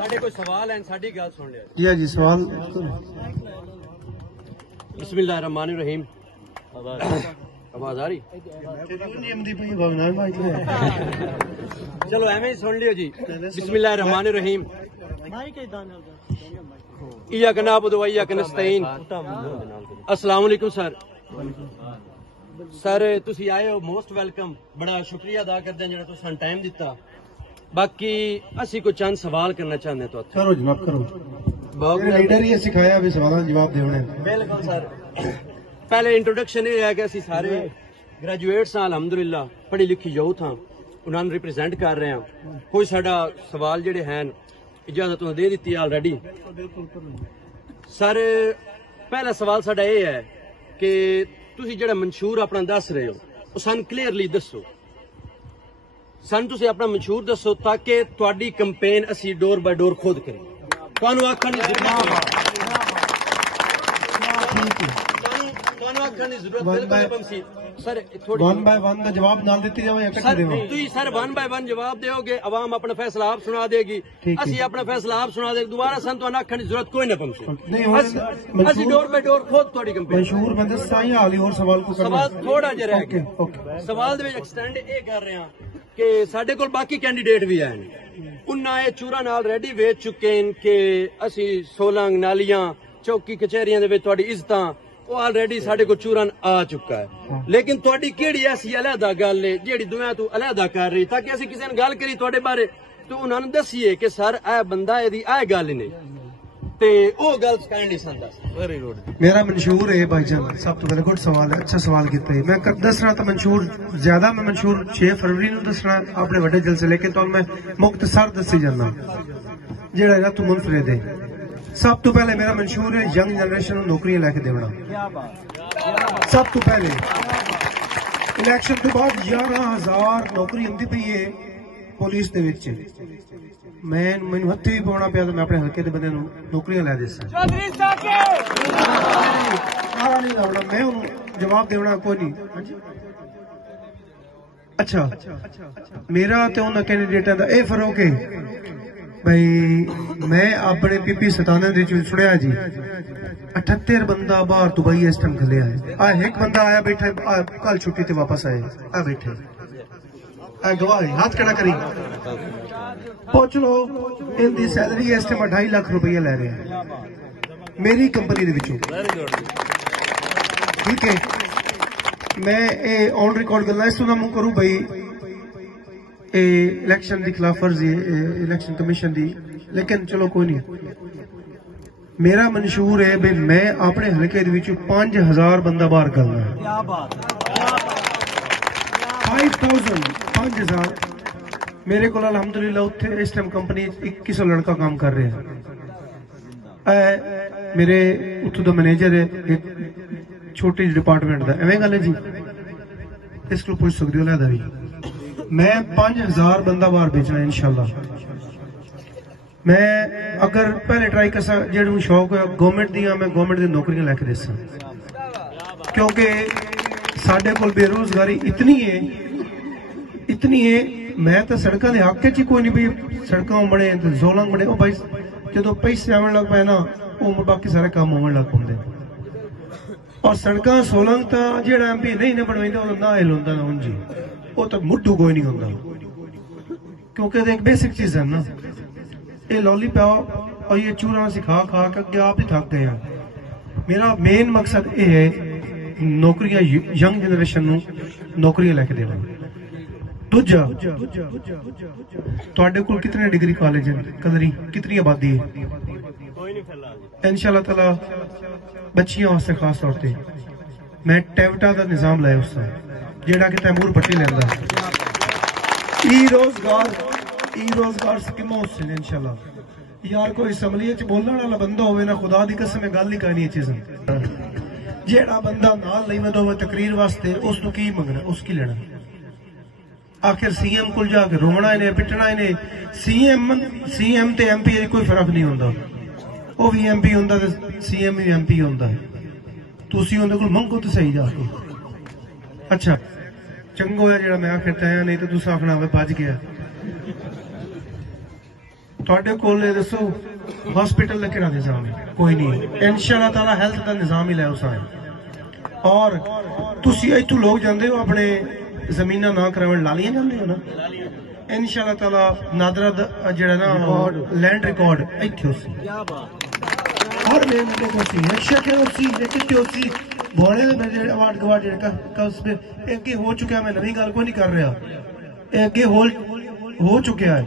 साढ़े कोई सवाल है, साड़ी गल सुन लिया। या जी सवाल। बिस्मिल्लाहिर्रहमानिर्रहीम। आवाज आ रही? चलो एवं ही सुन लियो जी। बिस्मिल्लाहिर्रहमानिर्रहीम। इय्याक नअबुदु व इय्याक नस्तईन। अस्सलाम वालेकुम सर। सर तुसी आए हो, मोस्ट वेलकम। बड़ा शुक्रिया अदा करते हैं जो तुम टाइम दिता। बाकी असी को चंद सवाल करना चाहते तो करो जनाब करो। लीडर ही सिखाया भी सवाल जवाब देने। बिल्कुल सर। पहले इंट्रोडक्शन ये है कि असी सारे ग्रेजुएट्स हाँ, अलहमदुलिल्लाह पढ़ी लिखी यूथ हाँ, उन्होंने रिप्रेजेंट कर रहे हैं। कोई साडा सवाल जेडे हैं इजाजत दे दी ऑलरेडी। सर पहला सवाल साडा ये है कि तुसी जेड़ा मंशूर अपना दस रहे हो वो सन क्लीयरली दसो। सन तुसी अपना मंशूर दसो ताकि तुहाडी कैंपेन असी डोर बाय डोर खुद करें। तुहानू आखण दी जरूरत सर थोड़ी वन बाय वन का जवाब ना देती जाओ या सर वन बाय वन जवाब दोगे, अवाम अपना फैसला आप सुना देगी, असी अपना फैसला आप सुना देगी। दोबारा सन तो आखण की जरूरत कोई ना पहुंचे। असी डोर बाय डोर खुद थोड़ी कैंपेन मंशूर बंदे साई हाली और सवाल को सवाल थोड़ा जिहा रह गया। सवाल दे विच एक्सटेंड ये कर रहे हैं कि साडे कोल बाकी कैंडीडेट भी हैं, उन्हें ये चूरा नाल रेडी वेच चुके हैं कि असी सोलंग नालियां चौकी कचहरियां दे विच तुहाडी इज्जतां वो ऑलरेडी साडे को चूरन आ चुका है। लेकिन तुहाडी केड़ी ऐसी अलहदा गल है जेड़ी दुनिया तू अलहदा कर रही, ताकि असी किसी ने गल करी तुहाडे बारे तो उन्होंने दसीए कि सर ए बंदा एदी ए गल नहीं ते ओ गल काइंडली सन दस। Very good. मेरा मंशूर है भाईजान, सब तो पहले गुड सवाल है, अच्छा सवाल किया है। मैं दसना तो मंशूर ज्यादा, मैं मंशूर 6 फरवरी को दसना अपने बड़े जलसे, लेकिन तो मैं मुख्तसर दसी जाना जेड़ा है तू मुनफरिद है। सब तो पहले मेरा मंशूर है यंग जनरेशन को नौकरियां लैके देना। सब तो पहले इलेक्शन तो बाद 11,000 नौकरी आती पई है पुलिस दे विच। मैनू हथे भी पाना पिया तो मैं अपने हल्के के बंदे नौकरियां लै देसा। नहीं लाउना मैं उन्होंने जवाब देना कोई नहीं। अच्छा मेरा तो उन्होंने कैंडीडेटा का यह फर्क है भाई, मैं अपने पीपी 97 सुनिया जी 78 बंदा बाहर दुबई इस टाइम खलिया है। एक बंदा आया बैठा कल छुट्टी ते वापस आए आ बैठे गवाह है, हाथ खड़ा करी पहुंच लो। इनकी सैलरी इस टाइम 2.5 लाख रुपया लै रहे हैं मेरी कंपनी दे विचों। ठीक है, मैं ऑन रिकॉर्ड गल्लां इस तो मुंह करूं भाई इलेक्शन की खिलाफ वर्जी इलेक्शन कमीशन की, लेकिन चलो कोई नहीं। मेरा मंशूर है भाई मैं अपने हल्के 5,000 बंदा बाहर करना है। 5,000 मेरे को अलहमदुलिल्लाह उत्थे इस टाइम कंपनी 2100 लड़का काम कर रहे हैं। मेरे उत्थों का मैनेजर है एक छोटी डिपार्टमेंट का, एवं गल है जी, इसको पूछ सकते हो लहदा भी। मैं 5,000 बंदा बाहर बेचना इंशाल्लाह। मैं अगर पहले ट्राई कर जो शौक है गवर्नमेंट दियां, मैं गवर्नमेंट दी नौकरियां लैके देसा, क्योंकि साडे कोल बेरोजगारी इतनी है। मैं तो सड़कों के हक च कोई नहीं भाई सड़कों बने जोलंग बने भाई, जो पैसे आवन लग पाए ना वो बाकी सारे काम होने लग पाते। और सड़क सोलंग तो जो MP नहीं ने बनवाई ना हिल होंदा ना जी, वो तो मुड्डू कोई नहीं होंदा, क्योंकि एक बेसिक चीज है ना। ये लॉली पाओ और ये चूरा सिखा खा के आप ही थक गए हैं। मेरा मेन मकसद ये है नौकरियां यंग जनरेशन को नौकरियां लैके देना। दूजा तुहाडे कोल कितने डिग्री कॉलेज है, कदरी कितनी आबादी है? इंशाअल्लाह ताला बच्चियों वास्ते खास तौर पर मैं टैवटा का निजाम लाया उस जेड़ा कि तैमूर पट्टी लेंदा ई रोजगार स्कीम उससे इंशाल्लाह। यार कोई असम्बली च बोलने वाला बंदा होवे ना, खुदा दी कसम गल नहीं करनी चीज। जेड़ा बंदा नाल नहीं वधो तकरीर वास्ते उसनू की मंगना, उसकी लेना। आखिर CM को जाके रोना इन्हें पिटना इन्हें। CM ते MP कोई फर्क नहीं होंदा, वो भी MP होंदा ते CM भी MP होंदा है। तुसी उन्हें कोल मंगो तो सही जाके। अच्छा चंगो है जेड़ा मैं आखिर तैयार नहीं तो तुस आखना बच गया। ਤੁਹਾਡੇ ਕੋਲ ਇਹ ਦੱਸੋ हॉस्पिटल का किहड़ा निजाम है? कोई नहीं है। इंशाअल्लाह ताला हेल्थ का निजाम ही लै उस और तुसी इत्थों लोग जाते हो अपने जमीना ना करावन लालियां जाते हो ना इंशाअल्लाह ताला नादरा जेड़ा ना लैंड रिकॉर्ड इत्थे उसी और मैं देखो सी रक्षा के उसी कितने उसी बोले मेरे अवार्ड गवार्ड का उसमें एक हो चुका है। मैं नवी गल को नहीं कर रहा, एक हो चुका है।